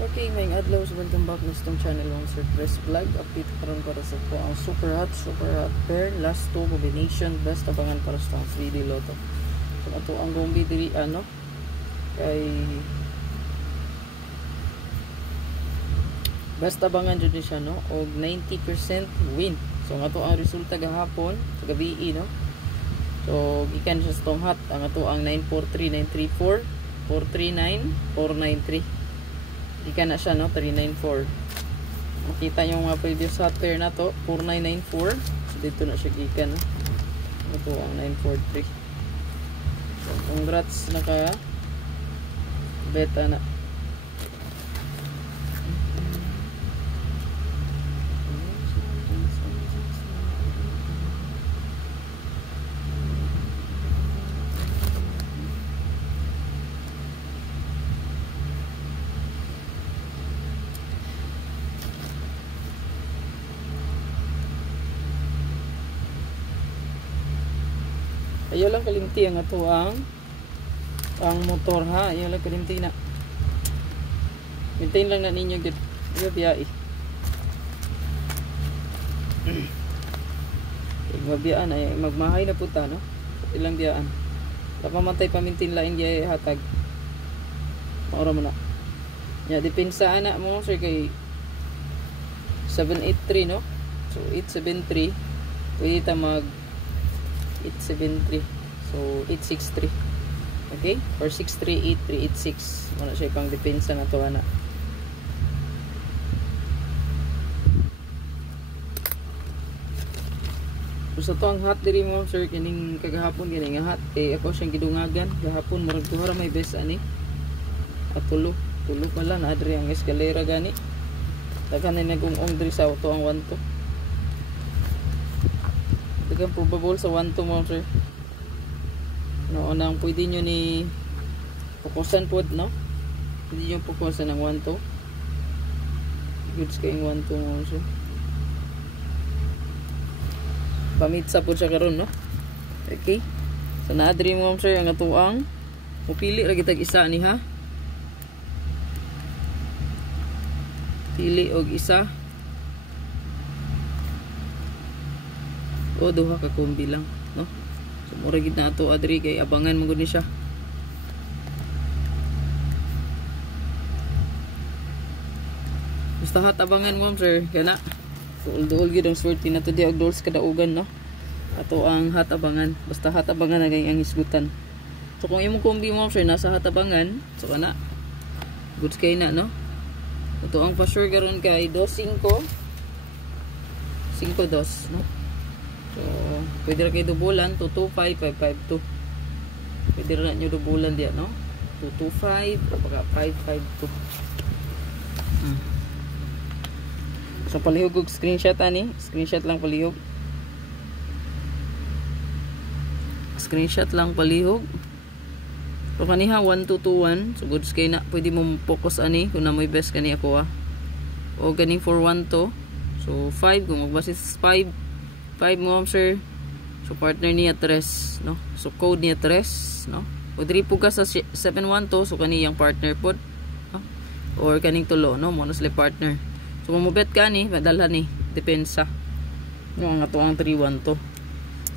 Okay, may adlaw, welcome back na itong channel ng Sir Chris Vlog. Update karon para sa po ang super hot pair last two combination best abangan para sa 3D Lotto. So ato ang gombi diri kay best abangan jud siya og 90% win. So ato ang resulta gahapon sa gabi So gikan siya sa tong hot ang ato ang 943 934 439 493. Ikan na siya 394. Makita yung mga previous hot pair na to 4994. So dito na siya gikan ito ang 943. So congrats naka beta na. Ayaw lang kalimti ang ato ang motor ha. Ayaw lang kalimti na. Maintain lang na ninyo gud. Ayaw biyai. Magbiyaan ay magmahay na puta ilang biyaan. Papamatay pamintin laing gyay hatag. Maura mo na. Ya depensa ana mo sir kay 783 So 873 pwede ta mag 873 so 863 okay or 638386 wala siya pang depensa na to ana. So sa to ang hot diri mo sir kining kagahapon gini nga hot kay ako siyang gidungagan gahapon murag duha may best ani at tulo pala na adri ang eskalera gani daghan na nagungong diri sa to ang 1-2 dagang probable sa 1-2 mo sir unang pwede nyo ni fokusan po pwede nyo fokusan ng 1-2 goods kayong 1-2 mo sir pamitsa po siya karon okay so na-adri mo sir ang atuang pupili lagi tag isa ni ha pili og isa o duha ka kombi lang so mura gid na ato adri kay abangan mo gud ni siya. Basta hat abangan mo sir kana duol gid ang swerte na to di og dols kadaugan ato ang hat abangan basta hat abangan na kay ang isgutan. So kung imong kombi mo sir nasa hat abangan so kana goods kay na ito ang pa sure garon kay 2-5 5-2 So, pwede rin kayo dubulan, 225-552. Pwede rin nyo dubulan diyan, 225 o baka 552. So, palihog og screenshot ani. Screenshot lang palihog. Screenshot lang palihog. So, kaniha 1221. So, goods kayo na. Pwede mo focus ani kung na may best kani ako O ganing 412. So, 5. Kung magbasis 5 mo sir so partner niya 3 so code niya 3 o diri po ka sa 712 so kaniyang partner pod or kaning tulo mo sila partner so mamubet ka ni madalhan ni depensa ang ato ang 312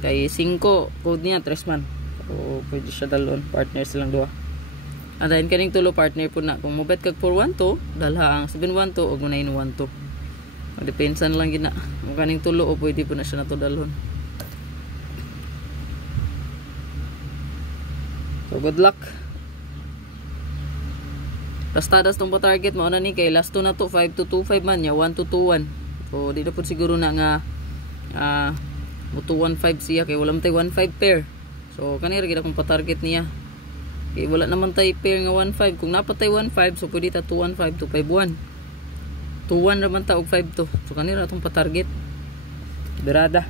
kay 5 code niya 3 man so pwede siya dalon partner silang duha and then kaning tulo partner po na kung mubet kag 412 dalha ang 712 o 912 depensan lang gina kung kaning tulo o pwede po na siya natudalhon. So good luck. Tastadas tong pa-target mo na ni kay last 2 na to 5225 man niya 1221 so di na po siguro na nga 215 siya kay wala man tay 15 pair so kanira gid akong pa-target niya kay wala naman tay pair nga 15 kung napatay 15 so pwede ta 215 251 2-1 naman ta og 5-2 so kanira atong pa-target berada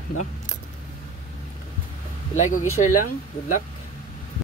like og i-share lang good luck.